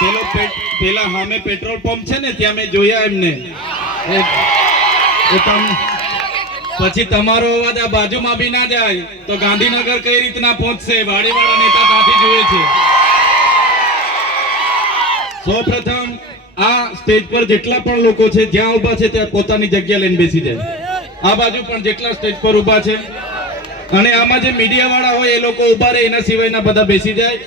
પેલો પેલા સામે પેટ્રોલ પંપ છે ને, ત્યાં મેં જોયા એમને. પછી તમારો અવાજ આ બાજુમાં બી ના જાય, તો ગાંધીનગર કઈ રીતના પહોંચશે? વાડીવાળા નેતા ત્યાંથી જોવે છે. સૌપ્રથમ, આ સ્ટેજ પર જેટલા પણ લોકો છે, જ્યાં ઊભા છે, ત્યાં પોતાની જગ્યા લઈને બેસી જાય. આ બાજુ પણ જેટલા સ્ટેજ પર ઊભા છે. અને આમાં જે મીડિયા વાળા હોય, એ લોકો ઊભા રહે, એના સિવાયના બધા બેસી જાય.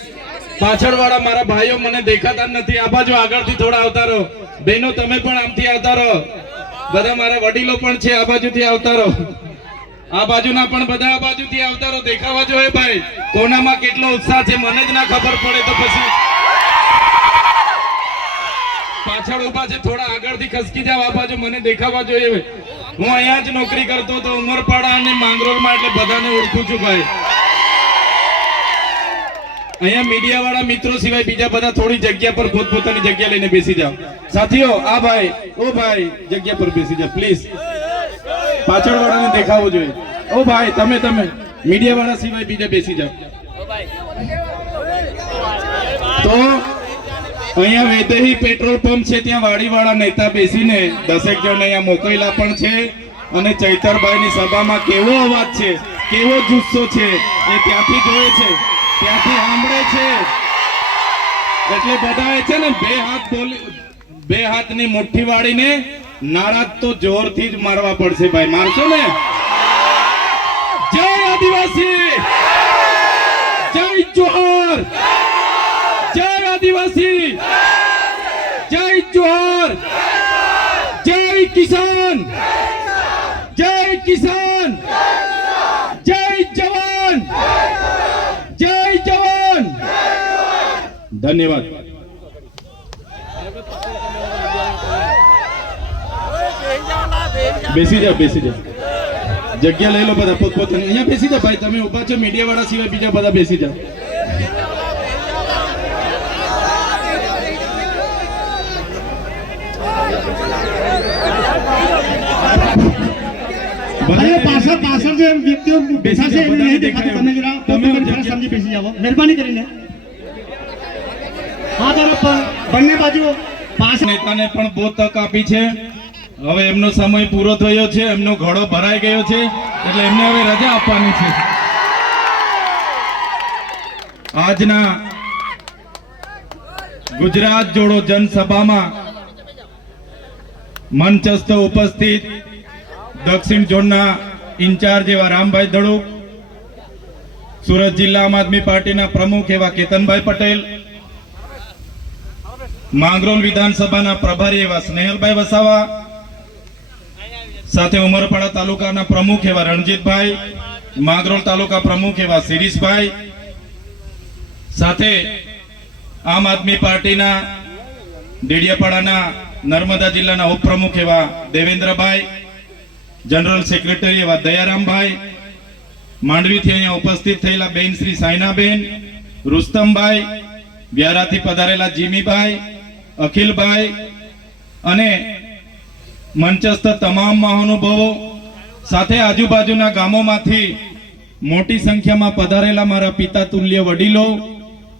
પાછળ વાળા મારા ભાઈઓ મને દેખાતા નથી. આ બાજુ આગળથી થોડા આવતા રહો. બહેનો, તમે પણ આમથી આવતા રહો. બધા મારા વડીલો પણ છે, આ બાજુથી આવતા રહો. આ બાજુના પણ બધા આ બાજુથી આવતા રહો. દેખાવા જોઈએ ભાઈ, કોનામાં કેટલો ઉત્સાહ છે, મને જ ના ખબર પડે તો પછી. પાછળ ઊભા છે, થોડા આગળથી ખસકી જાવ આ બાજુ મને દેખાવા જોઈએ. હું અહીંયા જ નોકરી કરતો તો ઉમરપાડા અને માંગરોળમાં, એટલે બધાને ઓળખું છું ભાઈ. અહીંયા મીડિયા વાળા મિત્રો સિવાય બીજા બધા થોડી જગ્યા પર પોતપોતાની જગ્યા લઈને બેસી જાઓ. સાથીઓ, આ ભાઈ, ઓ ભાઈ, જગ્યા પર બેસી જાઓ પ્લીઝ પાછળ વાળાને દેખાવો જોઈએ. ઓ ભાઈ, તમે તમે. મીડિયા વાળા સિવાય બીજા બેસી જાઓ. તો અહીંયા વેદેહી પેટ્રોલ પંપ છે, ત્યાં વાડીવાળા નેતા બેસીને દસેક જણ અહીંયા મોકલેલા પણ છે. અને ચૈતરભાઈની સભામાં કેવો અવાજ છે, કેવો જુસ્સો છે, એ ત્યાંથી જોયે છે. ત્યાંથી સાંભળે છે. એટલે બધાએ છે ને બે હાથ બોલી, બે હાથની મુઠ્ઠી વાળીને નારા તો જોરથી જ મારવા પડશે ભાઈ. મારશો ને? જય આદિવાસી! જય જોહર! જય આદિવાસી! જય જોહર! જય કિસાન! જય કિસાન જય જવાન જય જવાન ધન્યવાદ બેસી જાઓ બેસી જાઓ જગ્યા લઈ લો બધા પોતપોતાની અહીંયા બેસી જાઓ ભાઈ તમે ઊભા છો મીડિયા વાળા સિવાય બીજા બધા બેસી જાઓ અરે પાછળ પાછળ જે વ્યક્તિઓ બેઠા છે એમને નહીં દેખાતું તમે જરા તમે પોતાની ફરજ સમજી બેસી જાઓ મહેરબાની કરીને આ હવે એમનો સમય પૂરો થયો છે, એમનો ઘોડો ભરાઈ ગયો છે, એટલે એમને હવે રજા આપવાની છે. આજના ગુજરાત જોડો જનસભામાં મંચસ્થ ઉપસ્થિત દક્ષિણ ઝોનના ઇન્ચાર્જ એવા રામભાઈ ધડુક સુરત જિલ્લા આમ આદમી પાર્ટીના પ્રમુખ એવા કેતનભાઈ પટેલ માંગરોળ વિધાનસભાના પ્રભારી એવા સ્નેહલભાઈ વસાવા, સાથે ઉમરપાડા તાલુકાના પ્રમુખ એવા રણજીતભાઈ, માંગરોલ તાલુકા પ્રમુખ એવા શિરીષભાઈ, સાથે આમ આદમી પાર્ટીના ડેડિયાપાડાના નર્મદા જિલ્લાના ઉપપ્રમુખ એવા દેવેન્દ્રભાઈ, જનરલ સેક્રેટરી એવા દયારામભાઈ, માંડવીથી અહીંયા ઉપસ્થિત થયેલા બેન શ્રી સાયનાબેન, રુસ્તમભાઈ, વ્યારાથી પધારેલા જીમીભાઈ અખિલભાઈ અને મંચસ્થ તમામ મહાનુભાવો સાથે આજુબાજુના ગામોમાંથી મોટી સંખ્યામાં પધારેલા મારા પિતા તુલ્ય વડીલો,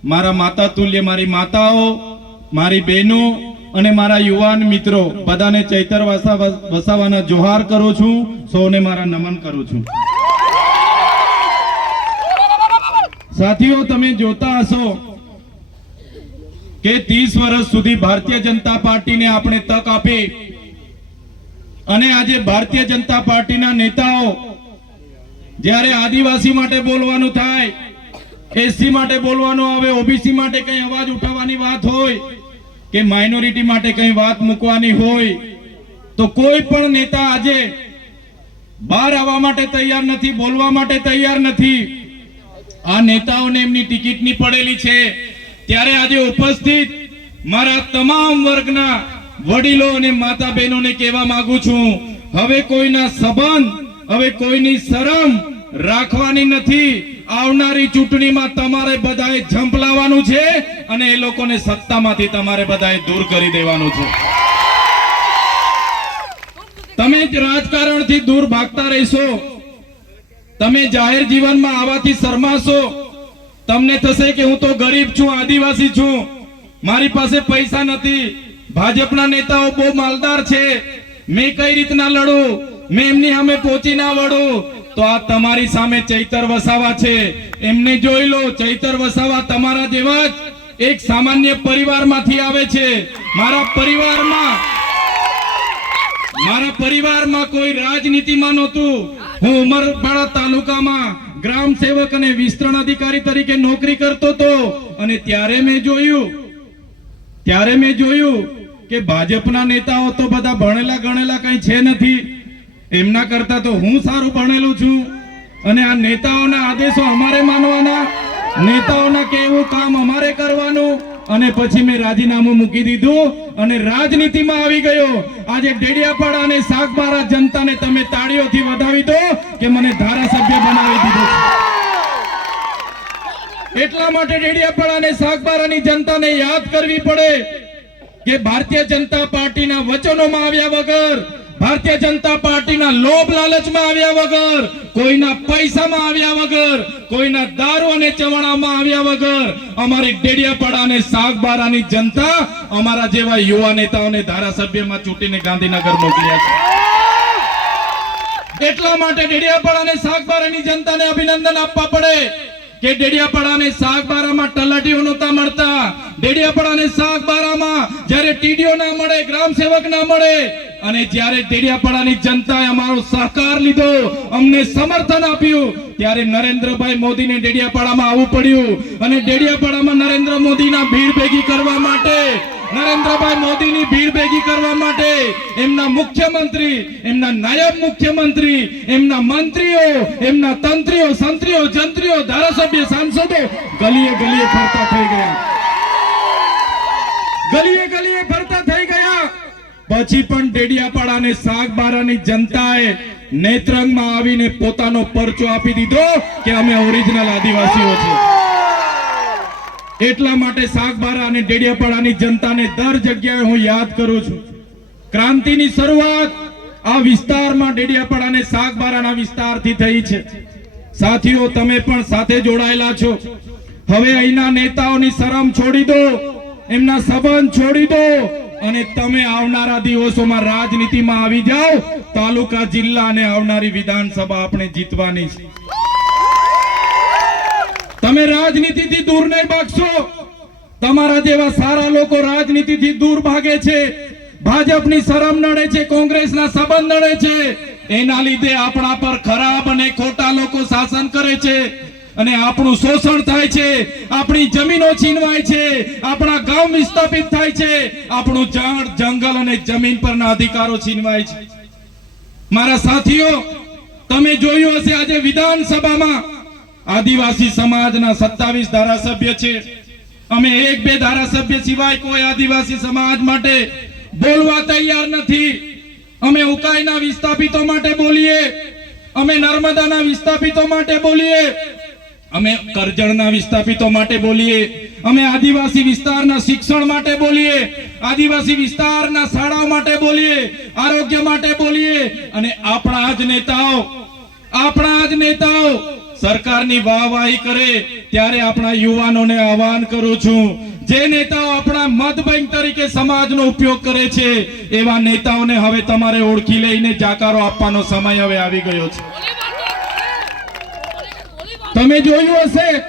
મારા માતા તુલ્ય, મારી માતાઓ, મારી બહેનો અને મારા યુવાન મિત્રો, બધાને ચૈતર વસાવા વસાવાના જોહાર કરું છું, સૌને મારા નમન કરું છું. સાથીઓ, તમે જોતા હશો કે ત્રીસ વર્ષ સુધી ભારતીય જનતા પાર્ટીને આપણે તક આપી અને આજે ભારતીય જનતા પાર્ટીના નેતાઓ જ્યારે આદિવાસી માટે બોલવાનું થાય, એસસી માટે બોલવાનું આવે, ઓબીસી માટે કઈ અવાજ ઉઠાવવાની વાત હોય કે માઇનોરિટી માટે કઈ વાત મૂકવાની હોય, તો કોઈ પણ નેતા આજે બહાર આવવા માટે તૈયાર નથી, બોલવા માટે તૈયાર નથી. આ નેતાઓને એમની ટિકિટની પડેલી છે. ત્યારે આજે ઉપસ્થિત મારા તમામ વર્ગના વડીલો અને માતા બહેનોને કહેવા માંગુ છું, હવે કોઈના સંબંધ, હવે કોઈની શરમ રાખવાની નથી. આવનારી ચૂંટણીમાં તમારે બધાએ ઝંપલાવાનું છે અને એ લોકોને સત્તામાંથી તમારે બધાએ દૂર કરી દેવાનું છે. તમે જ રાજકારણથી દૂર ભાગતા રહેશો. તમે જાહેર જીવનમાં આવવાથી શરમાશો. તમને થશે કે હું તો ગરીબ છું, આદિવાસી છું. મારી પાસે પૈસા નથી. ભાજપના નેતાઓ બહુ માલદાર છે. મેં કઈ રીતના લડું? મેં એમની સામે પહોંચી ના વળું? તો આ તમારી સામે ચૈતર વસાવા છે. એમને જોઈ લો, ચૈતર વસાવા તમારા જેવા જ એક સામાન્ય પરિવારમાંથી આવે છે. મારા પરિવારમાં મારા પરિવારમાં કોઈ રાજનીતિમાં નહોતું. હું ઉમરપાડા તાલુકામાં ગ્રામ સેવક અને વિસ્તરણ અધિકારી તરીકે નોકરી કરતો હતો અને ત્યારે મેં જોયું, ત્યારે મેં જોયું કે ભાજપના નેતાઓ તો બધા ભણેલા ગણેલા કઈ છે નથી. એમના કરતા તો હું સારું ભણેલું છું. અને આ નેતાઓના આદેશો અમારે માનવાના, નેતાઓના કેવું કામ અમારે કરવાનું. અને પછી મેં રાજીનામું મૂકી દીધું અને રાજનીતિમાં આવી ગયો. આજે ડેડિયાપાડા અને સાગબારા જનતાને તમે તાળીઓથી વધાવી દો કે મને ધારાસભ્ય બનાવી દીધો. એટલા માટે ડેડિયાપાડા અને સાગબારાની જનતાને યાદ કરવી પડે કે ભારતીય જનતા પાર્ટીના વચનોમાં આવ્યા વગર ભારતીય જનતા પાર્ટીના લોભ લાલચમાં આવ્યા વગર, કોઈના પૈસામાં આવ્યા વગર, કોઈના દારૂ અને ચવાણામાં આવ્યા વગર, અમારી ડેડિયાપાડા અને સાગબારાની જનતા અમારા જેવા યુવા નેતાઓને ધારાસભ્યમાં ચૂંટીને ગાંધીનગર મોકલ્યા છે. એટલા માટે ડેડિયાપાડા અને સાગબારાની જનતાને અભિનંદન આપવા પડે કે ડેડિયાપાડા અને સાગબારામાં તલાટીઓ નહોતા મળતા, ડેડિયાપાડા અને સાગબારામાં જ્યારે ટીડીઓ ના મળે ગ્રામ સેવક ના મળે અને જ્યારે ડેડિયાપાડાની જનતાએ અમારો સહકાર લીધો, અમને સમર્થન આપ્યું, ત્યારે નરેન્દ્રભાઈ મોદીને ડેડિયાપાડામાં આવવું પડ્યું. અને ડેડિયાપાડામાં નરેન્દ્ર મોદીના ભીડ ભેગી કરવા માટે, નરેન્દ્રભાઈ મોદીની ભીડ ભેગી કરવા માટે, એમના મુખ્યમંત્રી, એમના નાયબ મુખ્યમંત્રી, એમના મંત્રીઓ, એમના તંત્રીઓ, સંત્રીઓ, જંત્રીઓ, ધારાસભ્ય, સાંસદો ગલીએ ગલીએ ફરતા થઈ ગયા. ગલીએ ગલીએ ફરતા પછી પણ ડેડિયાપાડા અને સાગબારાની જનતાએ નેત્રંગમાં આવીને પોતાનો પરચો આપી દીધો કે અમે ઓરિજિનલ આદિવાસીઓ છીએ. એટલા માટે સાગબારા અને ડેડિયાપાડાની જનતાને દર જગ્યાએ હું યાદ કરું છું. ક્રાંતિની શરૂઆત આ વિસ્તારમાં ડેડિયાપાડા અને સાગબારાના વિસ્તારથી થઈ છે. સાથીઓ, તમે પણ સાથે જોડાયેલા છો. હવે અહીંના નેતાઓની શરમ છોડી દો, એમના સંબંધ છોડી દો અને તમે આવનારા દિવસોમાં રાજનીતિમાં આવી જાઓ. તાલુકા, જિલ્લા અને આવનારી વિધાનસભા આપણે જીતવાની છે. તમે રાજનીતિથી દૂર નહીં ભાગશો. તમારા જેવા સારા લોકો રાજનીતિથી દૂર ભાગે છે. ભાજપની શરમ નડે છે, કોંગ્રેસના સંબંધ નડે છે. એના લીધે આપણા પર ખરાબ અને ખોટા લોકો શાસન કરે છે. અને આપણું શોષણ થાય છે, આપણી જમીનો છીનવાય છે, આપણા ગામ વિસ્થાપિત થાય છે, આપણું જંગલ અને જમીન પરના અધિકારો છીનવાય છે. મારા સાથીઓ, તમે જોયું હશે આજે વિધાનસભામાં આદિવાસી સમાજના સત્તાવીસ ધારાસભ્ય છે. અમે એક બે ધારાસભ્ય સિવાય કોઈ આદિવાસી સમાજ માટે બોલવા તૈયાર નથી. અમે ઉકાઈના વિસ્થાપિતો માટે બોલીએ. અમે નર્મદાના વિસ્થાપિતો માટે બોલીએ. અમે કરજણના વિસ્થાપિતો માટે બોલીએ. અમે આદિવાસી વિસ્તારના શિક્ષણ માટે બોલીએ. આદિવાસી વિસ્તારના શાળાઓ માટે બોલીએ. આરોગ્ય માટે બોલીએ. અને આપણા જ નેતાઓ, આપણા જ નેતાઓ સરકારની વાહવાહી કરે ત્યારે આપણા યુવાનોને આહવાન કરું છું. જે નેતાઓ આપણા મત બેંક તરીકે સમાજનો ઉપયોગ કરે છે, એવા નેતાઓને હવે તમારે ઓળખી લઈને જાકારો આપવાનો સમય હવે આવી ગયો છે. તમે જોયું હશે?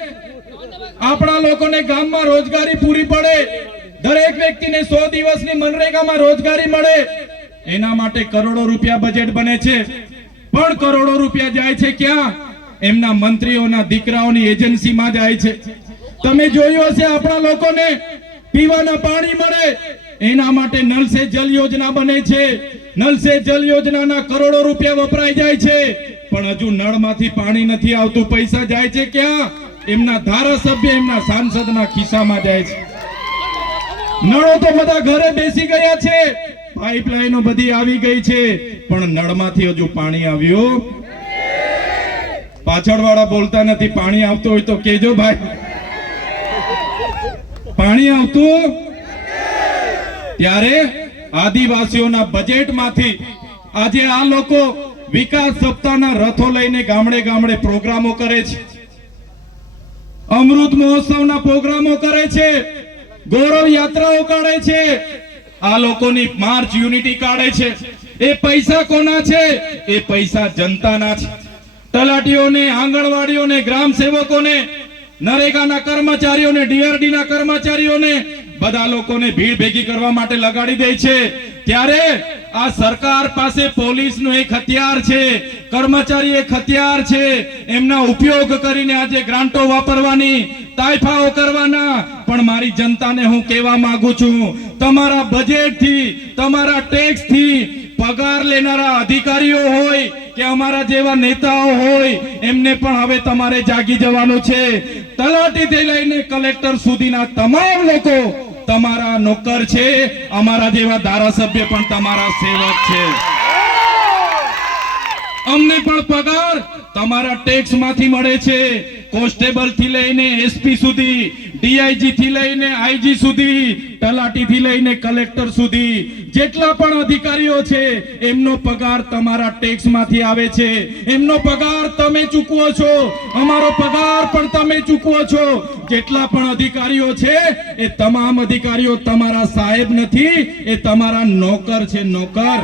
આપણા લોકોને ગામમાં રોજગારી પૂરી પડે. દરેક વ્યક્તિને સો દિવસની મનરેગામાં રોજગારી મળે. એના માટે કરોડો રૂપિયા બજેટ બને છે. પણ કરોડો રૂપિયા જાય છે ક્યાં? એમના મંત્રીઓના દીકરાઓની એજન્સીમાં જાય છે. તમે જોયું હશે આપણા લોકોને? પીવાના પાણી મળે. એના માટે નલ સે જલ યોજના બને છે. નલ સે જલ યોજનાના કરોડો રૂપિયા વપરાઈ જાય છે. પણ હજુ નળમાંથી પાણી નથી આવતું. પૈસા જાય છે ક્યાં? એમના ધારાસભ્ય એમના સાંસદના ખિસ્સામાં જાય છે. નળો તો બધા ઘરે બેસી ગયા છે. પાઇપલાઈનો બધી આવી ગઈ છે. પણ નળમાંથી હજુ પાણી આવ્યું? પાછળ વાળા બોલતા નથી, પાણી આવતું હોય તો કેજો ભાઈ. પાણી આવતું? ત્યારે આદિવાસીઓના બજેટમાંથી આજે આ લોકો વિકાસ સપ્તાહના રથો લઈને ગામડે ગામડે પ્રોગ્રામો કરે છે. અમૃત મહોત્સવના પ્રોગ્રામો કરે છે. ગૌરવ યાત્રાઓ કાઢે છે. આ લોકોની માર્ચ યુનિટી કાઢે છે. એ પૈસા કોના છે? એ પૈસા જનતાના છે. તલાટીઓને, આંગણવાડીઓને, ગ્રામ સેવકોને, નરેગાના કર્મચારીઓને ડીઆરડી ના કર્મચારીઓને બધા લોકોને ભીડ ભેગી કરવા માટે લગાડી દે છે. ત્યારે આ સરકાર પાસે પોલીસનું એક હથિયાર છે, કર્મચારી એક હથિયાર છે. એમના ઉપયોગ કરીને આજે ગ્રાન્ટો વાપરવાની, તાયફાઓ કરવાના. પણ મારી જનતાને હું કહેવા માંગુ છું, તમારા બજેટથી તમારા ટેક્સથી પગાર લેનારા અધિકારીઓ હોય કે અમારા જેવા નેતાઓ હોય, એમને પણ હવે તમારે જાગી જવાનું છે. તલાટીથી લઈને કલેક્ટર સુધીના તમામ લોકો તમારા નોકર છે અમારા જેવા ધારાસભ્ય પણ તમારા સેવક છે. અમને પણ પગાર તમારા ટેક્સમાંથી મળે છે. કોન્સ્ટેબલથી લઈને એસપી સુધી, ડીઆઈજી થી લઈને આઈજી સુધી તલાટી થી લઈને કલેક્ટર સુધી, જેટલા પણ અધિકારીઓ છે, એમનો પગાર તમારા ટેક્સમાંથી આવે છે. એમનો પગાર તમે ચૂકવો છો. અમારો પગાર પણ તમે ચૂકવો છો. જેટલા પણ અધિકારીઓ છે, એ તમામ અધિકારીઓ તમારા સાહેબ નથી, એ તમારા નોકર છે, નોકર.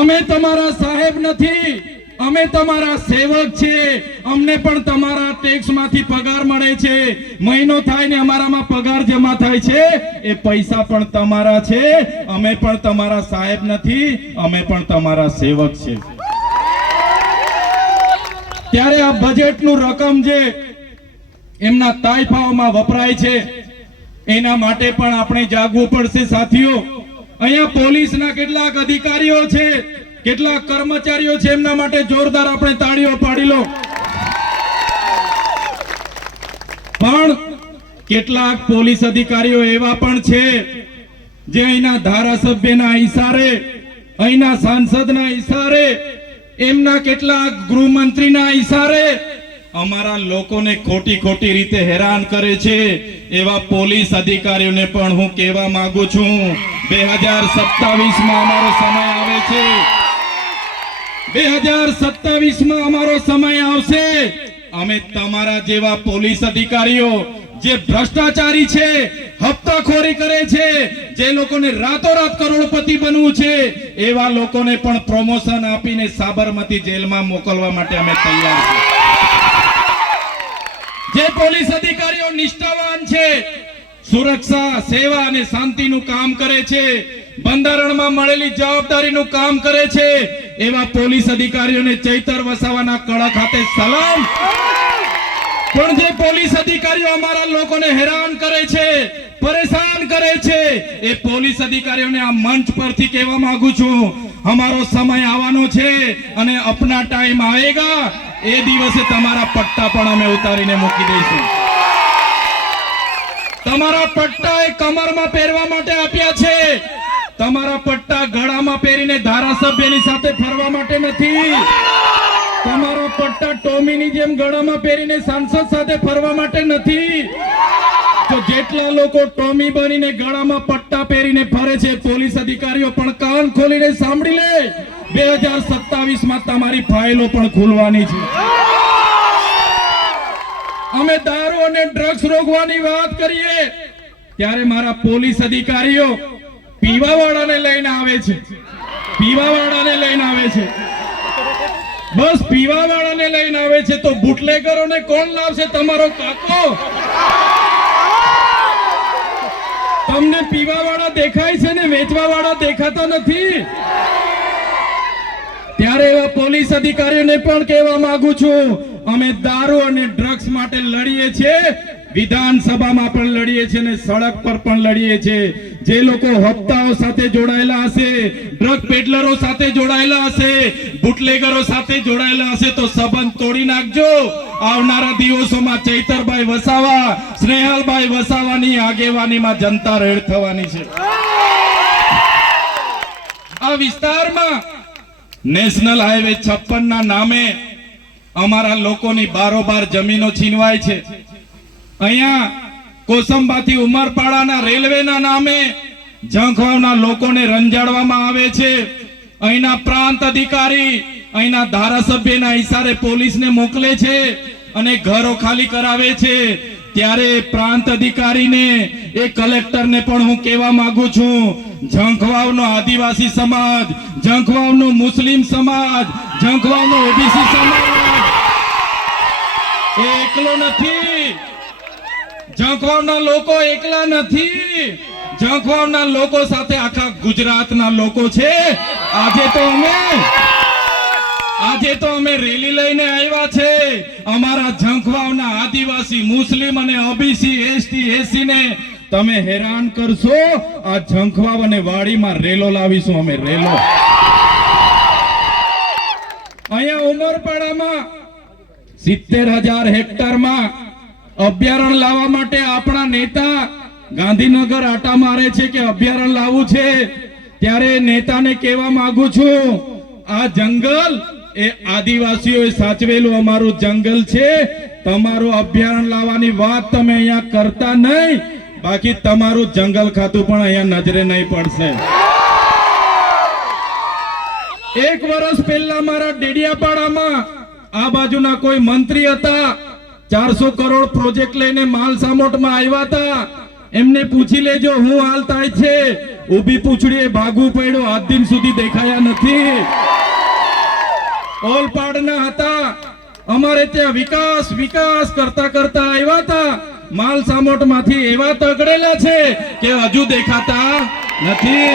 અમે તમારા સાહેબ નથી. અમે તમારા સેવક છીએ અમને પણ તમારા ટેક્સમાંથી પગાર મળે છે. મહિનો થાય ને અમારામાં પગાર જમા થાય છે. એ પૈસા પણ તમારા છે. અમે પણ તમારા સાહેબ નથી. અમે પણ તમારા સેવક છે. ત્યારે આ બજેટનું રકમ જે એમના તાઇફાઓમાં વપરાય છે, એના માટે પણ આપણે જાગવું પડશે, સાથીઓ. અહીંયા પોલીસના કેટલાક અધિકારીઓ છે, કેટલાક કર્મચારીઓ છે, એમના માટે જોરદાર આપણે તાળીઓ પાડી લો. પણ કેટલાક પોલીસ અધિકારીઓ એવા પણ છે, જે અહીંના ધારાસભ્યના ઈશારે, અહીંના સાંસદના ઈશારે, એમના કેટલાક ગૃહમંત્રીના ઈશારે અમારા લોકોને ખોટી ખોટી રીતે હેરાન કરે છે. એવા પોલીસ અધિકારીઓને પણ હું કહેવા માંગુ છું. બે હજાર સત્તાવીસમાં અમારો સમય આવે છે. બે હજાર સત્તાવીસમાં અમારો સમય આવશે. અમે તમારા જેવા પોલીસ અધિકારીઓ જે ભ્રષ્ટાચારી છે, હપ્તાખોરી કરે છે, જે લોકોને રાતોરાત કરોડપતિ બનવું છે, એવા લોકોને પણ પ્રમોશન આપીને સાબરમતી જેલમાં મોકલવા માટે અમે તૈયાર છીએ. જે પોલીસ અધિકારીઓ નિષ્ઠાવાન છે, સુરક્ષા, સેવા અને શાંતિનું કામ કરે છે, બંધારણમાં મળેલી જવાબદારીનું કામ કરે છે, એવા પોલીસ અધિકારીઓને ચૈતર વસાવાના કડા ખાતે સલામ. પણ જે પોલીસ અધિકારીઓ અમારા લોકોને હેરાન કરે છે, પરેશાન કરે છે, એ પોલીસ અધિકારીઓને આ મંચ પરથી કહેવા માંગુ છું, અમારો સમય આવવાનો છે અને અપના ટાઈમ આવેગા. એ દિવસે તમારા પટ્ટા પણ અમે ઉતારીને મૂકી દઈશું. તમારા પટ્ટા એ કમરમાં પહેરવા માટે આપ્યા છે. તમારા પટ્ટા ગળામાં પહેરીને ધારાસભ્યની સાથે ફરવા માટે નથી. જેમ ગળામાં પહેરીને સાંસદ સાથે ફરવા માટે નથી, તો જેટલા લોકો ટોમી બનીને ગળામાં પટ્ટા પહેરીને ફરે છે, પોલીસ અધિકારીઓ પણ કાન ખોલીને સાંભળી લે. બે હજાર સત્તાવીસમાં તમારી ફાઇલો પણ ખુલવાની છે. અમે દારૂ અને ડ્રગ્સ રોકવાની વાત કરીએ, ત્યારે મારા પોલીસ અધિકારીઓ પીવાવાળાને લઈને આવે છે. પીવાવાળાને લઈને આવે છે. બસ પીવા વાળાને લઈને આવે છે તો બુટલેગરોને કોણ લાવશે? તમારો કાકો. તમને પીવાવાળા દેખાય છે ને વેચવાવાળા દેખાતા નથી? ત્યારે એવા પોલીસ અધિકારીઓને પણ કહેવા માંગુ છું, અમે દારૂ અને ડ્રગ્સ માટે લડીએ છીએ, વિધાનસભામાં પણ લડીએ છીએ અને સડક પર પણ લડીએ છીએ. જે લોકો હપ્તાઓ સાથે જોડાયેલા હશે ડ્રગ પેડલરો સાથે જોડાયેલા હશે બુટલેગરો સાથે જોડાયેલા હશે, તો સંબંધ તોડી નાખજો. આવનારા દિવસોમાં ચૈતરભાઈ વસાવા, સ્નેહલભાઈ વસાવાની આગેવાનીમાં જનતા રેડ થવાની છે. આ વિસ્તારમાં નેશનલ હાઈવે છપ્પન ના નામે અમારા લોકોની બારોબાર જમીનો છીનવાય છે. અહીંયા કોસંબાથી ઉમરપાડાના રેલવેના નામે ઝંખવાવના લોકોને રંજાડવામાં આવે છે. અહીંના પ્રાંત અધિકારી અહીંના ધારાસભ્યના ઈશારે પોલીસને મોકલે છે અને ઘરો ખાલી કરાવે છે. ત્યારે પ્રાંત અધિકારીને એ કલેક્ટરને પણ હું કહેવા માંગુ છું, ઝંખવાવનો આદિવાસી સમાજ જંખવાવનો મુસ્લિમ સમાજ જંખવાવનો ઓબીસી સમાજ. એ એકલો નથી. ઝંખવાવના લોકો એકલા નથી. ઝંખવાવના લોકો સાથે આખા ગુજરાતના લોકો છે. આજે તો અમે, આજે તો અમે રેલી લઈને આવ્યા છે. અમારા ઝંખવાવના આદિવાસી, મુસ્લિમ અને ઓબીસી, એસટી એસી ને તમે હેરાન કરશો. આ ઝંખવાવ અને વાડીમાં રેલો લાવીશું અમે, રેલો. અહીંયા ઉમરપાડામાં સિત્તેર હજાર હેક્ટરમાં અભયારણ્ય લાવવા માટે આપણા નેતા ગાંધીનગર આટા મારે છે કે અભયારણ્ય લાવવું છે? ત્યારે નેતાને કહેવા માંગુ છું, આ જંગલ એ આદિવાસીઓએ સાચવેલું અમારું જંગલ છે. તમારું અભયારણ્ય લાવવાની વાત તમે અહીંયા કરતા નહીં. બાકી તમારું જંગલ ખાતું પણ અહીંયા નજરે નહીં પડશે. એક વર્ષ પહેલા મારા ડેડિયાપાડામાં આ બાજુના કોઈ મંત્રી હતા. ચારસો કરોડ પ્રોજેક્ટ લઈને માલ સામોટમાં આવ્યા હતા. એમને પૂછી લેજો, હું હાલ થાય છે? ઊભી પૂછડીએ ભાગવું પડ્યું. આજ દિન સુધી દેખાયા નથી. ઓલપાડના હતા. અમારે ત્યાં વિકાસ વિકાસ કરતા કરતા આવ્યા હતા. માલ સામોટમાંથી એવા તગડેલા છે કે હજુ દેખાતા નથી.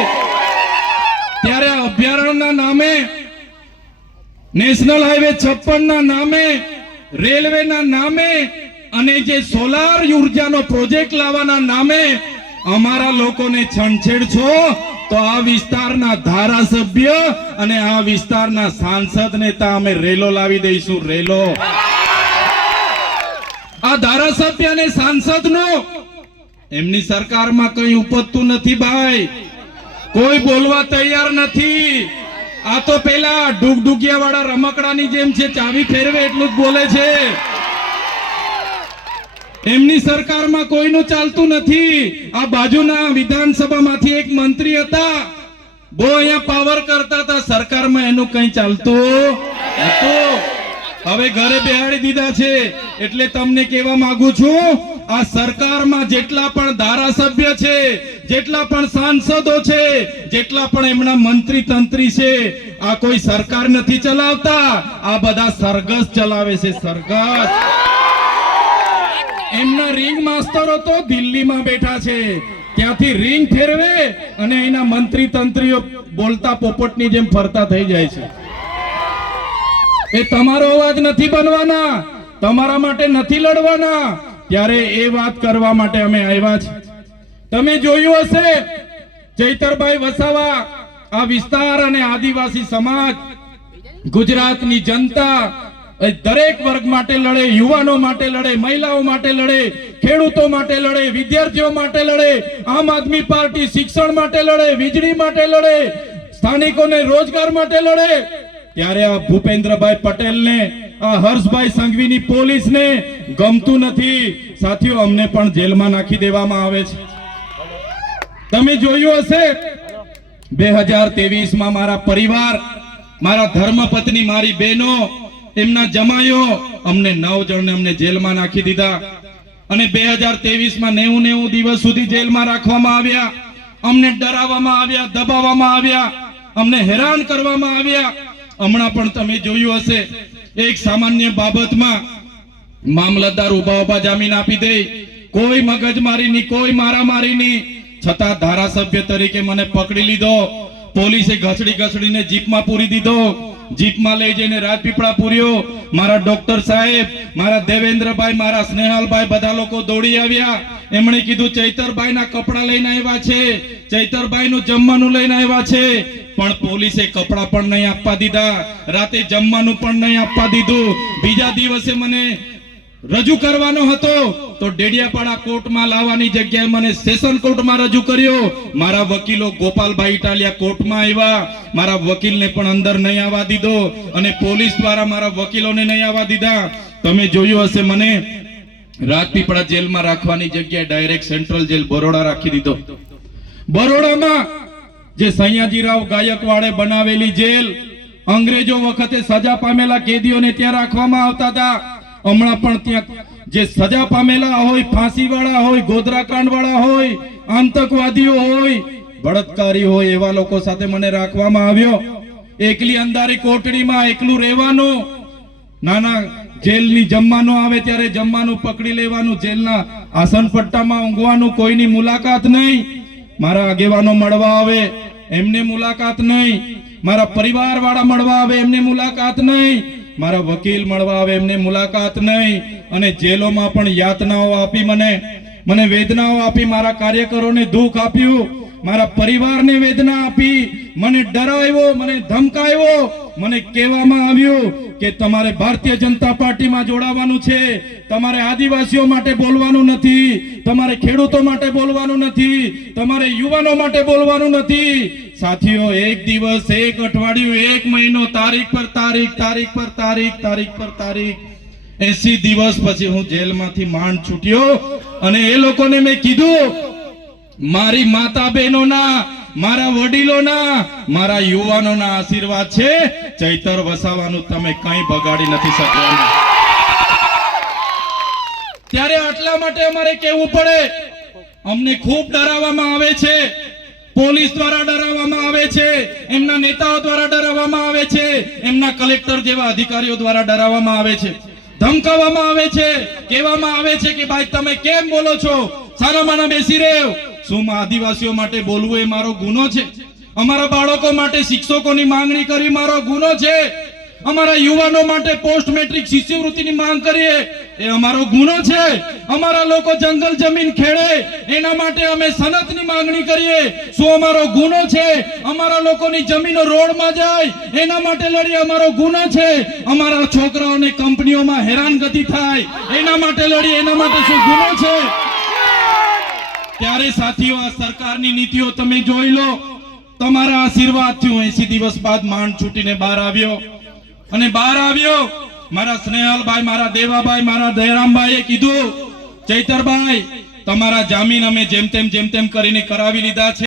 ત્યારે અભયારણ્યના નામે, નેશનલ હાઈવે છપ્પન ના નામે રેલવેના નામે અને જે સોલાર ઉર્જાનો પ્રોજેક્ટ લાવવાના નામે અમારા લોકોને છણછેડ છો, તો આ વિસ્તારના ધારાસભ્ય અને આ વિસ્તારના સાંસદ નેતા અમે રેલો લાવી દઈશું, રેલો. આ ધારાસભ્ય અને સાંસદનો એમની સરકારમાં કઈ ઉપજતું નથી, ભાઈ. કોઈ બોલવા તૈયાર નથી. આ તો પેલા ડુગડુગિયા વાળા રમકડાની જેમ છે, ચાવી ફેરવે એટલું જ બોલે છે. એમની સરકારમાં કોઈનું ચાલતું નથી. આ બાજુના વિધાનસભામાંથી એક મંત્રી હતા. બહુ અહીંયા પાવર કરતા હતા. સરકારમાં એનું કઈ ચાલતું હતું. હવે ઘરે બેહાડી દીધા છે. એટલે તમને કહેવા માંગુ છું, આ સરકારમાં જેટલા પણ ધારાસભ્ય છે, જેટલા પણ સાંસદો છે, જેટલા પણ એમના મંત્રી તંત્રી છે, આ કોઈ સરકાર નથી ચલાવતા. આ બધા સરગસ ચલાવે છે સરગસ એમના રિંગ માસ્તરો તો દિલ્હીમાં બેઠા છે. ત્યાંથી રિંગ ફેરવે અને એના મંત્રી તંત્રીઓ બોલતા પોપટની જેમ ફરતા થઈ જાય છે. એ તમારો અવાજ નથી બનવાના. તમારા માટે નથી લડવાના. ત્યારે એ વાત કરવા માટે અમે આવ્યા છે. તમે જોયું હશે, ચૈતરભાઈ વસાવા, આ વિસ્તાર અને આદિવાસી સમાજ, ગુજરાતની જનતા દરેક વર્ગ માટે લડે, યુવાનો માટે લડે, મહિલાઓ માટે લડે, ખેડૂતો માટે લડે, વિદ્યાર્થીઓ માટે લડે, આમ આદમી પાર્ટી શિક્ષણ માટે લડે, વીજળી માટે લડે, સ્થાનિકોને રોજગાર માટે લડે ત્યારે આ ભૂપેન્દ્રભાઈ પટેલને, આ હર્ષભાઈ સંઘવીની પોલીસને ગમતું નથી. સાથીઓ, અમને પણ જેલમાં નાખી દેવામાં આવે છે. તમે જોયું હશે? બે હજારમાં મારા પરિવાર, મારા ધર્મપત્ની, મારી બહેનો, એમના જમાયો અમને નવ જણને અમને જેલમાં નાખી દીધા. અને બે હજારમાં નેવું નેવું દિવસ સુધી જેલમાં રાખવામાં આવ્યા. અમને ડરાવવામાં આવ્યા, દબાવવામાં આવ્યા. અમને હેરાન કરવામાં આવ્યા. હમણાં પણ તમે જોયું હશે, એક સામાન્ય બાબતમાં મામલતદાર ઊભા ઊભા જામીન આપી દે કોઈ મગજમારીની કોઈ મારામારીની છતાં ધારાસભ્ય તરીકે મને પકડી લીધો, પોલીસે ઘસડી ઘસડીને જીપમાં પૂરી દીધો જીપમાં લઈ જઈને રાજપીપળા પૂર્યો. મારા ડોક્ટર સાહેબ, મારા દેવેન્દ્રભાઈ, મારા સ્નેહાલભાઈ બધા લોકો દોડી આવ્યા. એમણે કીધું ચૈતરભાઈ ના કપડા લઈને આવ્યા છે. ચૈતરભાઈ નું જમવાનું લઈને આવ્યા છે. પણ પોલીસે કપડા પણ નહીં આપવા દીધા. રાતે જમવાનું પણ નહીં આપવા દીધું. બીજા દિવસે મને રજૂ કરવાનો હતો, તો ડેડિયાપાડા કોર્ટમાં લાવવાની જગ્યાએ મને સેશન કોર્ટમાં રજૂ કર્યો. મારા વકીલો ગોપાલભાઈ ઇટાલિયા કોર્ટમાં આવ્યા. મારા વકીલને પણ અંદર નહીં આવવા દીધો અને પોલીસ દ્વારા મારા વકીલોને નહીં આવવા દીધા. તમે જોયું હશે મને રાજપીપળા જેલમાં રાખવાની જગ્યાએ ડાયરેક્ટ સેન્ટ્રલ જેલ બરોડા રાખી દીધો. બરોડામાં જે સૈયાજીરાવ ગાયકવાડે બનાવેલી જેલ, અંગ્રેજો વખતે સજા પામેલા કેદીઓને ત્યાં રાખવામાં આવતા હતા. હમણાં પણ ત્યાં જે સજા પામેલા હોય, ફાંસીવાળા હોય, ગોધરાકાંડવાળા હોય, આતંકવાદીઓ હોય, બળાત્કારી હોય એવા લોકો સાથે મને રાખવામાં આવ્યો. એકલી અંધારી કોટડીમાં એકલું રહેવાનું. નાના જેલની જમવાનું આવે ત્યારે જમવાનું પકડી લેવાનું, જેલના આસન પટ્ટામાં ઊંઘવાનું, કોઈની મુલાકાત નહીં. મારા આગેવાનો મળવા આવે, એમને મુલાકાત નહીં. મારા પરિવારવાળા મળવા આવે, એમને મુલાકાત નહીં. મારા વકીલ મળવા આવે, એમને મુલાકાત નહીં અને જેલોમાં પણ યાતનાઓ આપી મને. મને વેદનાઓ આપી, મારા કાર્યકરોને દુઃખ આપ્યું, મારા પરિવારને વેદના આપી. મને ડરાવ્યો મને ધમકાવ્યો મને કહેવામાં આવ્યું કે તમારે ભારતીય જનતા પાર્ટીમાં જોડાવાનું છે. તમારે આદિવાસીઓ માટે બોલવાનું નથી, તમારે ખેડૂતો માટે બોલવાનું નથી, તમારે યુવાનો માટે બોલવાનું નથી. સાથીઓ, એક દિવસ, એક અઠવાડિયું, એક મહિનો, તારીખ પર તારીખ તારીખ પર તારીખ તારીખ પર તારીખ. એસી દિવસ પછી હું જેલમાંથી માંડ છૂટ્યો અને એ લોકોને મેં કીધું, મારી માતા બહેનોના મારા વડીલોના, મારા યુવાનોના આશીર્વાદ છે. ચૈતર વસાવાનું તમે કંઈ બગાડી નથી શકવાના. ત્યારે આટલા માટે અમારે કહેવું પડે. અમને ખૂબ ડરાવવામાં આવે છે. પોલીસ દ્વારા ડરાવવામાં આવે છે. એમના નેતાઓ દ્વારા ડરાવવામાં આવે છે. એમના કલેક્ટર જેવા અધિકારીઓ દ્વારા ડરાવવામાં આવે છે. ધમકાવવામાં આવે છે. કહેવામાં આવે છે કે, ભાઈ, તમે કેમ બોલો છો? સારામાં બેસી રહ્યો. શું આદિવાસીઓ માટે બોલવું એ મારો ગુનો છે? અમારા બાળકો માટે શિક્ષકોની માંગણી કરી મારો ગુનો છે? અમારા યુવાનો માટે પોસ્ટ મેટ્રિક શિષ્યવૃત્તિની માંગ કરીએ? એ અમારો ગુનો છે. અમારા લોકો જંગલ જમીન ખેડે. એના માટે અમે સનતની માંગણી કરીએ. શું અમારો ગુનો છે? અમારા લોકોની જમીનો રોડમાં જાય. એના માટે લડીએ અમારો ગુનો છે. અમારા છોકરાઓને કંપનીઓમાં હેરાનગતિ થાય. એના માટે લડીએ એના માટે શું ગુનો છે? ત્યારે સાથીઓ, આ સરકારની નીતિઓ તમે જોઈ લો. તમારા આશીર્વાદથી હું એસી દિવસ બાદ માંડ છૂટીને બહાર આવ્યો. અને બહાર આવ્યો મારા સ્નેહલભાઈ, મારા દેવાભાઈ, મારા દયરામભાઈએ કીધું, ચૈતરભાઈ, તમારા જામીન અમે જેમ તેમ જેમ તેમ કરીને કરાવી લીધા છે.